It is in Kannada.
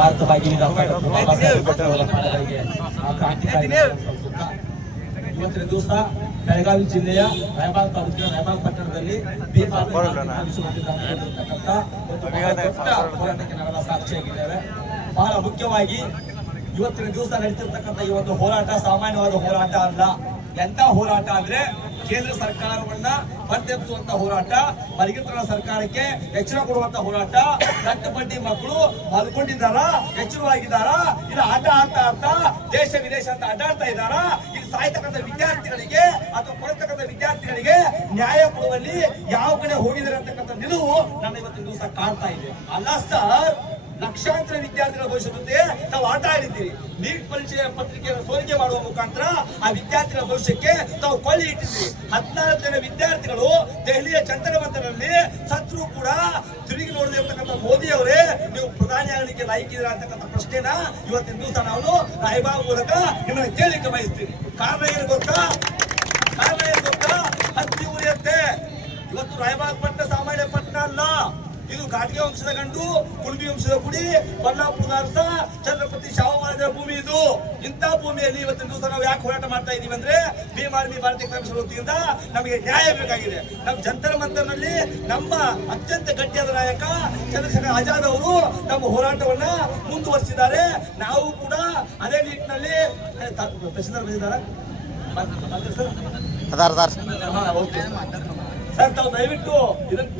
ಭಾರತವಾಗಿ ಇವತ್ತಿನ ದಿವಸ ಬೆಳಗಾವಿ ಜಿಲ್ಲೆಯ ರಾಯಬಾಗ್ ತಾಲೂಕಿನ ರಾಯಬಾಗ್ ಪಟ್ಟಣದಲ್ಲಿ ಹೋರಾಟಕ್ಕೆ ನಾವೆಲ್ಲ ಸಾಕ್ಷಿಯಾಗಿದ್ದೇವೆ. ಬಹಳ ಮುಖ್ಯವಾಗಿ ಇವತ್ತಿನ ದಿವಸ ನಡೀತಿರ್ತಕ್ಕಂಥ ಈ ಒಂದು ಹೋರಾಟ ಸಾಮಾನ್ಯವಾದ ಹೋರಾಟ ಅಲ್ಲ. ಎಂತ ಹೋರಾಟ ಅಂದ್ರೆ ಕೇಂದ್ರ ಸರ್ಕಾರವನ್ನ ಬಂದೆಬ್ಬಿಸುವಂತ ಹೋರಾಟ, ಮಲಗಿರ್ತನ ಸರ್ಕಾರಕ್ಕೆ ಎಚ್ಚರ ಕೊಡುವಂತ ಹೋರಾಟ. ದಟ್ಟ ಬಡ್ಡಿ ಮಕ್ಕಳು ಮಲ್ಕೊಂಡಿದ್ದಾರ, ಎಚ್ಚರವಾಗಿದ್ದಾರ, ಇದು ಆಟ ಆಡ್ತಾ ಆಡ್ತಾ ದೇಶ ವಿದೇಶ ಅಂತ ಅಡ್ಡಾಡ್ತಾ ಇದ್ದಾರ. ಇದು ಸಾಯ್ತಕ್ಕಂಥ ವಿದ್ಯಾರ್ಥಿಗಳಿಗೆ ಅಥವಾ ಕೊಡತಕ್ಕಂಥ ವಿದ್ಯಾರ್ಥಿಗಳಿಗೆ ನ್ಯಾಯ ಕೊಡುವಲ್ಲಿ ಯಾವ ಕಡೆ ಹೋಗಿದ್ದಾರೆ ಅಂತಕ್ಕಂಥ ನಿಲುವು ನನ್ನ ಇವತ್ತಿನ ದಿವಸ ಕಾಡ್ತಾ ಇದೆ. ಅಲ್ಲ ಸರ್, ಲಕ್ಷಾಂತರ ವಿದ್ಯಾರ್ಥಿಗಳ ಭವಿಷ್ಯ ಜೊತೆ ನಾವು ಆಟ ಆಡಿದ್ದೀರಿ. ನೀಟ್ ಪರೀಕ್ಷೆ ಪತ್ರಿಕೆಯನ್ನು ಸೋರಿಕೆ ಮಾಡುವ ಮುಖಾಂತರ ಆ ವಿದ್ಯಾರ್ಥಿಗಳ ಭವಿಷ್ಯಕ್ಕೆ ತಾವು ಕೊಳ್ಳಿ ಇಟ್ಟಿದ್ದೀರಿ. 14 ಜನ ವಿದ್ಯಾರ್ಥಿಗಳು ದೆಹಲಿಯ ಜಂತರ್ ಮಂತರ್ನಲ್ಲಿ ಸತ್ರು ಕೂಡ ತಿರುಗಿ ನೋಡದೇ ಇರ್ತಕ್ಕಂಥ ಮೋದಿ ಅವರೇ ನೀವು ಪ್ರಧಾನಿ ಆಗಲಿಕ್ಕೆ ಲಾಯ್ಕಿದ್ದೀರಾ ಅಂತಕ್ಕಂಥ ಪ್ರಶ್ನೆನ ಇವತ್ತಿನ ದಿವಸ ನಾವು ರಾಯಬಾಗ್ ಮೂಲಕ ನಿಮ್ಮನ್ನು ಕೇಳಲಿಕ್ಕೆ ಬಯಸ್ತೀವಿ. ಕಾರಣ ಏನು ಗೊತ್ತಾ? ಹತ್ತಿ ಉರಿಯತ್ತೆ. ಇವತ್ತು ರಾಯಬಾಗ್ ಪಟ್ಟಣ ಸಾಮಾನ್ಯ ಪಟ್ಟಣ ಅಲ್ಲ, ಇದು ಘಾಟಿಗೆ ವಂಶದ ಗಂಡು, ಕುಣಬಿ ವಂಶದ ಕುಡಿ, ಕೊಲ್ಲಾಪುರದ ಅರಸ, ಛತ್ರಪತಿ ಶಾಹು ಮಹಾರಾಜರ ಭೂಮಿ ಇದು. ಇಂಥ ಭೂಮಿಯಲ್ಲಿ ಇವತ್ತಿನ ದಿವಸ ನಾವು ಯಾಕೆ ಹೋರಾಟ ಮಾಡ್ತಾ ಇದೀವಿ ಅಂದ್ರೆ ಭೀಮಾರ್ಮಿ ಭಾರತೀಯ ಕಾಂಗ್ರೆಸ್ ವತಿಯಿಂದ ನಮಗೆ ನ್ಯಾಯ ಬೇಕಾಗಿದೆ. ನಮ್ಮ ಜಂತರ್ ಮಂತರ್ನಲ್ಲಿ ನಮ್ಮ ಅತ್ಯಂತ ಗಟ್ಟಿಯಾದ ನಾಯಕ ಚಂದ್ರಶೇಖರ್ ಆಜಾದ್ ಅವರು ನಮ್ಮ ಹೋರಾಟವನ್ನ ಮುಂದುವರಿಸಿದ್ದಾರೆ. ನಾವು ಕೂಡ ಅದೇ ನಿಟ್ಟಿನಲ್ಲಿ ತಹಶೀಲ್ದಾರ್ ಬಂದಿದ್ದಾರೆ ಸರ್, ತಾವು ದಯವಿಟ್ಟು ಇದನ್ನು